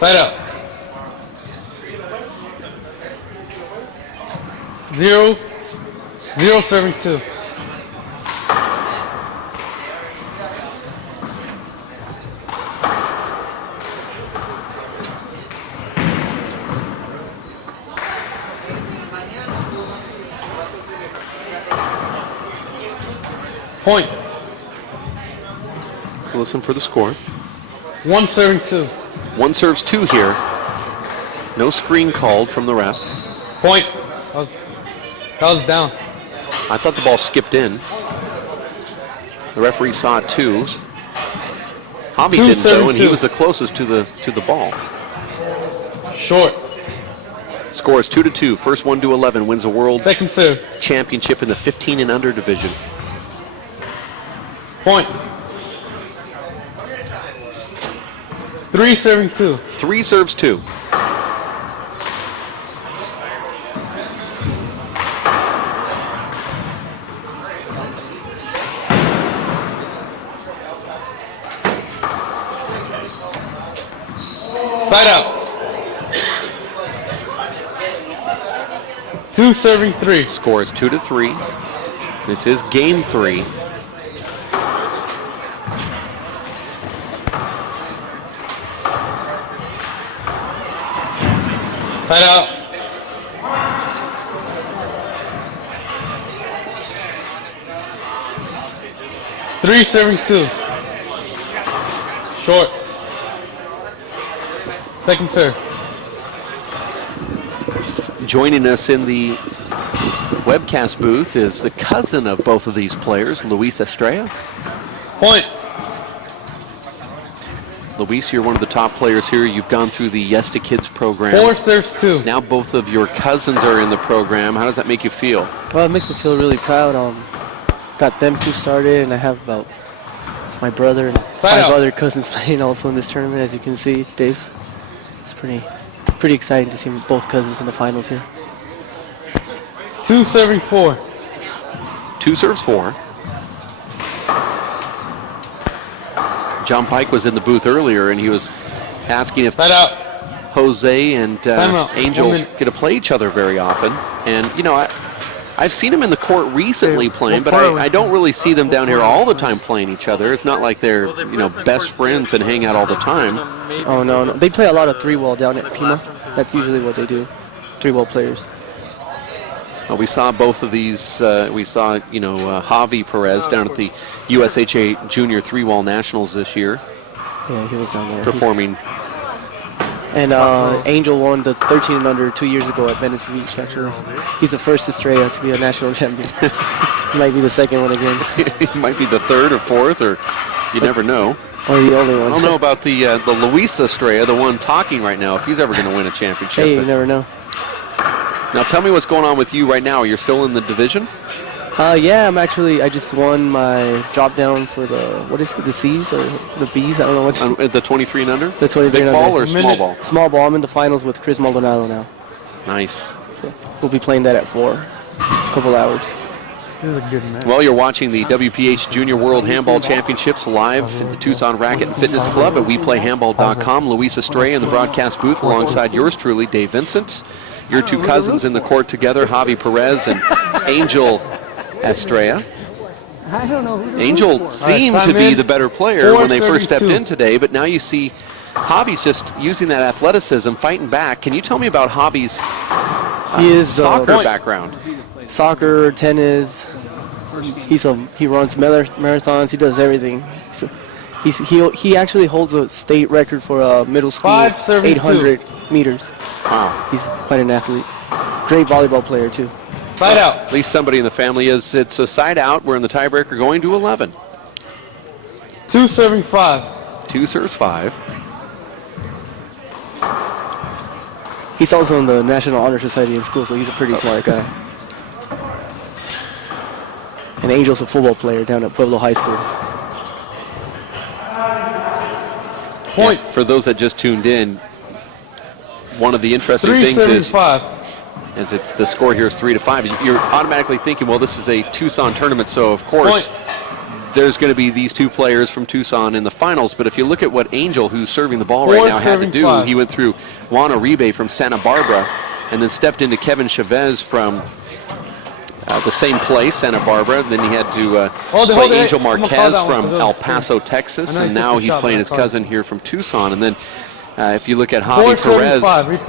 Side out. 0 serving 2. Point. So listen for the score. 1 serving 2. 1 serves 2 here. No screen called from the ref. Point. That was down. I thought the ball skipped in. The referee saw it too. Javi didn't though, and he was the closest to the ball. Short. Score is 2-2. First 1 to 11 wins a world Second serve. championship in the 15 and under division. Point. 3 serving 2. 3 serves 2. Side out. 2 serving 3. Score is 2-3. This is game 3. Side out. Three serving 2. Short. Second serve. Joining us in the webcast booth is the cousin of both of these players, Luis Estrella. Point. Luis, you're one of the top players here. You've gone through the Yes to Kids program. 4 serves 2. Now both of your cousins are in the program. How does that make you feel? Well, it makes me feel really proud. Got them two started, and I have about my brother and 5 other cousins playing also in this tournament, as you can see, Dave. It's pretty exciting to see both cousins in the finals here. 2 serving 4. 2 serves 4. John Pike was in the booth earlier, and he was asking if Side out. Jose and Angel get to play each other very often. And, you know, I've seen them in the court recently playing, but I don't really see them down here all the time playing each other. It's not like they're, you know, best friends and hang out all the time. Oh, no. They play a lot of 3-wall down at Pima. That's usually what they do, 3-wall players. We saw both of these. We saw, you know, Javi Perez down at the USHA Junior 3-wall Nationals this year. Yeah, he was down there. Performing. And Angel won the 13 and under 2 years ago at Venice Beach, actually. He's the first Estrella to be a national champion. He might be the second one again. He might be the third or fourth, or you never know. Or the only one. I don't know about the Luis Estrella, the one talking right now, if he's ever going to win a championship. Hey, you never know. Now tell me what's going on with you right now. You're still in the division? Yeah, I just won my drop down for the C's or the B's, I don't know what. At the 23 and under? The 23 Big and ball under. or small ball? Small ball. I'm in the finals with Chris Maldonado now. Nice. So we'll be playing that at 4, a couple hours. This is a good match. Well, you're watching the WPH Junior World Handball Championships live at the Tucson Racket and Fitness Club at WePlayHandball.com. Luis Estrella in the broadcast booth alongside yours truly, Dave Vincent. Your two cousins in the court together, Javi Perez and Angel Estrella. Angel seemed to be the better player when they first stepped in today, but now you see Javi's just using that athleticism, fighting back. Can you tell me about Javi's soccer background? Soccer, tennis. He runs marathons. He does everything. So he actually holds a state record for a middle school 800 meters. Wow. He's quite an athlete. Great volleyball player too. Side out. At least somebody in the family is. It's a side out. We're in the tiebreaker going to 11. 2 serving 5. 2 serves 5. He's also in the National Honor Society in school, so he's a pretty smart guy. And Angel's a football player down at Pueblo High School. Point. Yeah, for those that just tuned in, one of the interesting things is it's the score here is 3-5. You're automatically thinking, well, this is a Tucson tournament, so of course there's going to be these two players from Tucson in the finals. But if you look at what Angel, who's serving the ball right now, had to do, he went through Juan Uribe from Santa Barbara and then stepped into Kevin Chavez from the same place, Santa Barbara. Then he had to play Angel Marquez from El Paso, Texas, and now he's playing his cousin here from Tucson. And then if you look at Javi Perez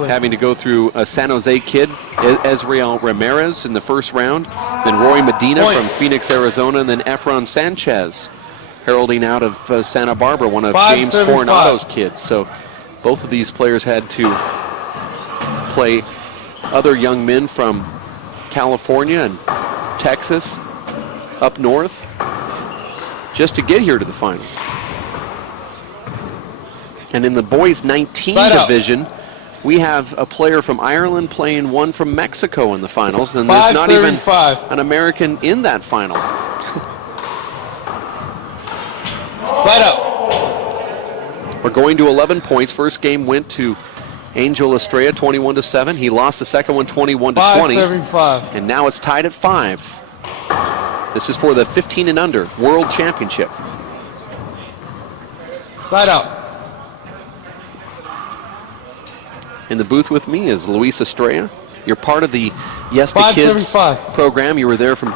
having to go through a San Jose kid, Ezreal Ramirez in the first round, then Roy Medina from Phoenix, Arizona, and then Efron Sanchez heralding out of Santa Barbara, one of James Coronado's kids. So both of these players had to play other young men from California and Texas up north just to get here to the finals. And in the boys 19 division, we have a player from Ireland playing one from Mexico in the finals, and there's not even an American in that final. Side out. We're going to 11 points. First game went to Angel Estrella, 21-7. He lost the second one, 21-20. 5-7-5. And now it's tied at 5. This is for the 15 and under World Championship. Side out. In the booth with me is Luis Estrella. You're part of the Yes to Kids 5-7-5. program. You were there from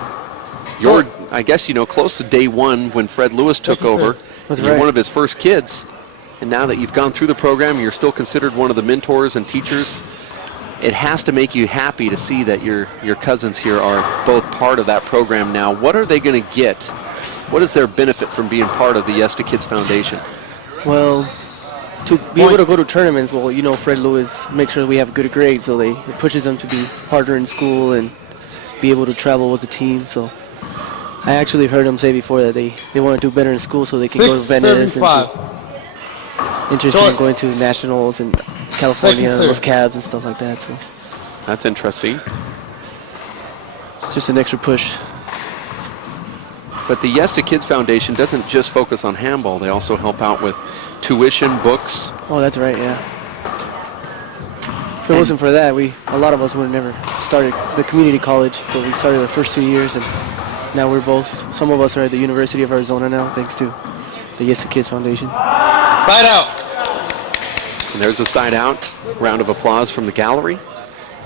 your, I guess, you know, close to day one when Fred Lewis took over. You're one of his first kids. And now that you've gone through the program, you're still considered one of the mentors and teachers. It has to make you happy to see that your cousins here are both part of that program now. What are they going to get? What is their benefit from being part of the Yes to Kids Foundation? Well, to be able to go to tournaments, well, you know, Fred Lewis makes sure we have good grades, so it pushes them to be harder in school and be able to travel with the team. So I actually heard them say before that they want to do better in school so they can go to Venice and interested in going to nationals in California, Los Cabs and stuff like that. So that's interesting. It's just an extra push. But the Yes to Kids Foundation doesn't just focus on handball. They also help out with tuition, books. Oh, that's right, yeah. If it wasn't for that, a lot of us would have never started the community college, but we started the first 2 years, and now we're both, some of us are at the University of Arizona now, thanks to the Yes to Kids Foundation. Side out. And there's a side out. Round of applause from the gallery.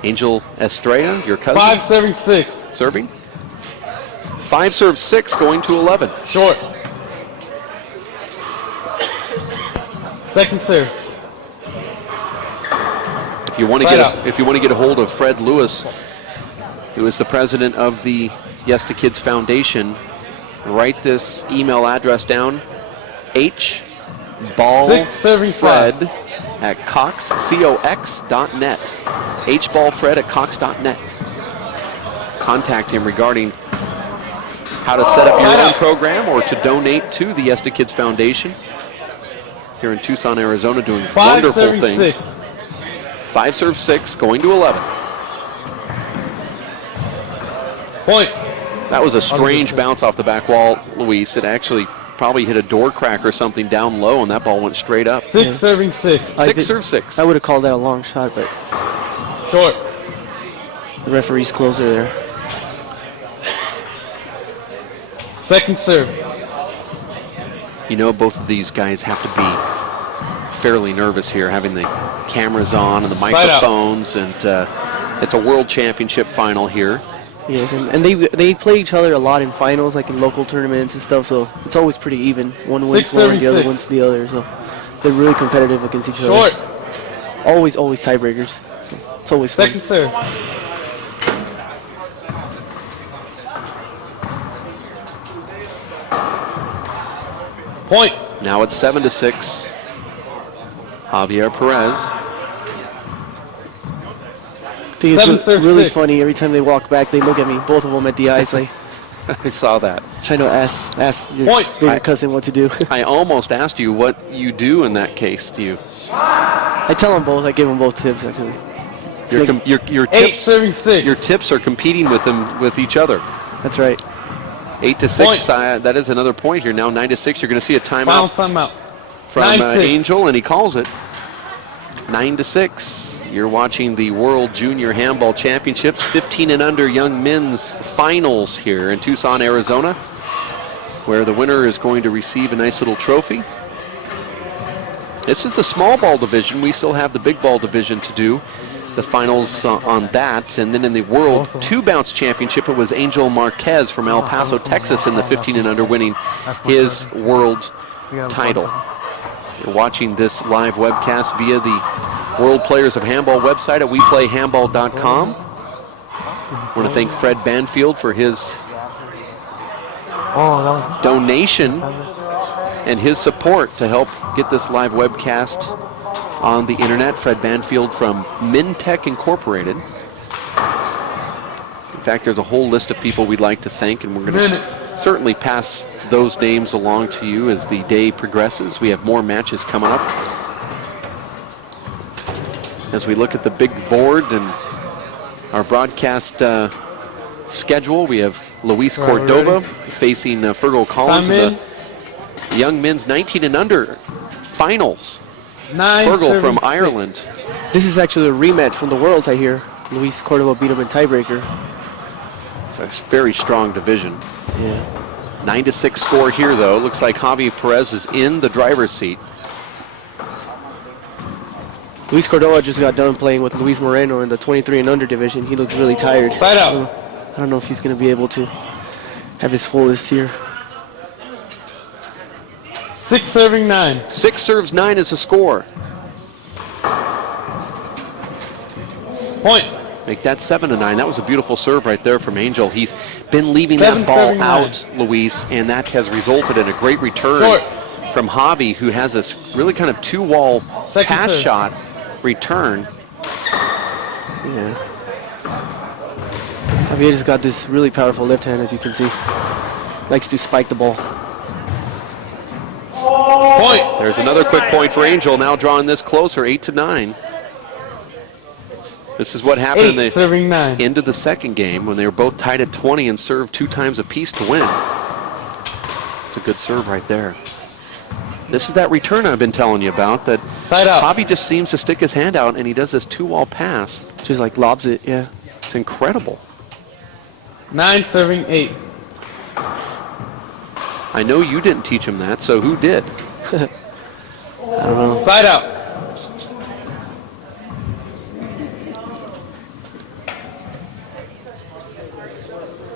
Angel Estrella, your cousin. 5-7-6. Serving. 5-serve-6 going to 11. Short. Second serve. If you want to get a hold of Fred Lewis, who is the president of the Yes to Kids Foundation, write this email address down: hballfred@cox.net. hballfred@cox.net. Contact him regarding how to set up your own program or to donate to the Yes to Kids Foundation here in Tucson, Arizona, doing wonderful things. 5-serve-6 going to 11. Point. That was a strange bounce off the back wall, Luis. It actually probably hit a door crack or something down low, and that ball went straight up. 6-serving-6. 6-serve-6. I would have called that a long shot, but short. The referee's closer there. Second serve. You know, both of these guys have to be fairly nervous here, having the cameras on and the microphones, and it's a world championship final here. Yes, and they play each other a lot in finals, like in local tournaments and stuff, so it's always pretty even. One wins one, and the other wins the other, so they're really competitive against each other. Short. Always tiebreakers. So it's always fun. Second serve. Point. Now it's 7-6. Javier Perez. I think it's really funny. Every time they walk back, they look at me, both of them at the eyes, like I saw that. Trying to ask your cousin what to do. I almost asked you what you do in that case. Do you? I tell them both. I give them both tips, actually. Your tips, 8-serving-6. Your tips are competing with each other. That's right. 8-6. That is another point here. Now 9-6. You're going to see a timeout. Final timeout. From Angel, and he calls it. 9-6. You're watching the World Junior Handball Championships, 15 and under young men's finals here in Tucson, Arizona, where the winner is going to receive a nice little trophy. This is the small ball division. We still have the big ball division to do, the finals on that. And then in the World Two-Bounce Championship, it was Angel Marquez from El Paso, Texas, in the 15 and under, winning his world title. You're watching this live webcast via the World Players of Handball website at WePlayHandball.com. I want to thank Fred Banfield for his donation and his support to help get this live webcast on the internet. Fred Banfield from Mintech Incorporated. In fact, there's a whole list of people we'd like to thank, and we're going to certainly pass those names along to you as the day progresses. We have more matches coming up. As we look at the big board and our broadcast schedule, we have Luis Cordova facing Fergal Collins in the young men's 19 and under finals. Fergal from Ireland. This is actually a rematch from the Worlds, I hear. Luis Cordova beat him in tiebreaker. It's a very strong division. Yeah. 9-6 score here, though. Looks like Javi Perez is in the driver's seat. Luis Cordova just got done playing with Luis Moreno in the 23 and under division. He looks really tired. Side out. I don't know if he's going to be able to have his fullest here. 6 serving 9. 6 serves 9 is the score. Point. Make that 7-9. That was a beautiful serve right there from Angel. He's been leaving that ball out, Luis, and that has resulted in a great return from Javi, who has this really kind of two-wall pass shot return. Yeah. Javier just got this really powerful left hand, as you can see. Likes to spike the ball. Point. There's another quick point for Angel, now drawing this closer, 8-9. This is what happened in the end of the second game when they were both tied at 20 and served 2 times apiece to win. It's a good serve right there. This is that return I've been telling you about, that Javi just seems to stick his hand out and he does this two-wall pass. Just like lobs it, yeah. It's incredible. 9 serving 8. I know you didn't teach him that, so who did? I don't know. Side out.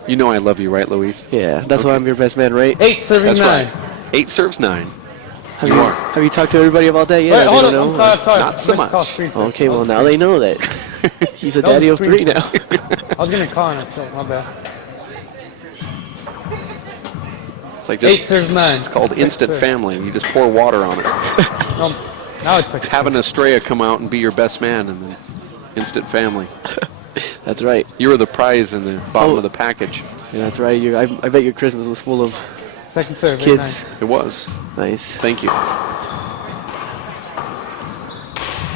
You know I love you, right, Luis? Yeah, that's why I'm your best man, right? 8 serving 9. Right. 8 serves 9. Have you talked to everybody about that yet? Wait, hold on. Know? I'm sorry. Not so much. Okay, well, now they know that. He's a daddy of 3 now. I was going to call him. So my bad. It's like just, 8 serves 9. It's called instant family. You just pour water on it. Now it's like have an Estrella come out and be your best man, and then instant family. That's right. You were the prize in the bottom of the package. Yeah, that's right. I bet your Christmas was full of second serve, kids. It was. Nice. Thank you.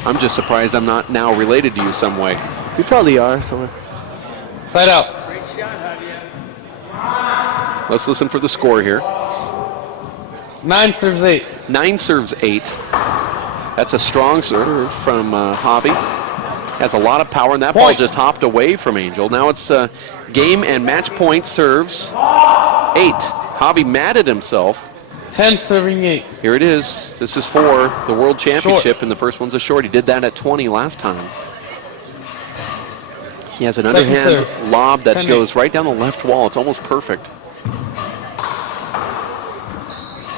I'm just surprised I'm not now related to you some way. You probably are somewhere. Side out. Let's listen for the score here. 9 serves 8. 9 serves 8. That's a strong serve from Javi. Has a lot of power, and that ball just hopped away from Angel. Now it's game and match point serves 8. Javi mad at himself. 10 serving 8. Here it is. This is for the World Championship, and the first one's a short. He did that at 20 last time. He has an underhand lob that goes right down the left wall. It's almost perfect.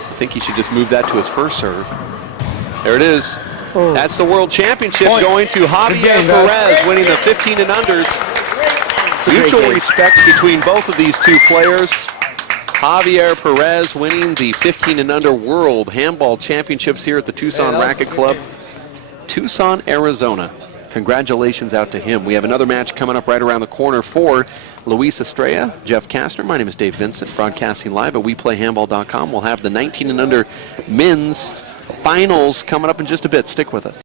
I think he should just move that to his first serve. There it is. Oh. That's the World Championship going to Javier Perez, winning the 15 and unders. Mutual respect between both of these two players. Javier Perez winning the 15 and under World Handball Championships here at the Tucson Racket Club, Tucson, Arizona. Congratulations out to him. We have another match coming up right around the corner for Luis Estrella, Jeff Kastner. My name is Dave Vincent, broadcasting live at WePlayHandball.com. We'll have the 19 and under men's finals coming up in just a bit. Stick with us.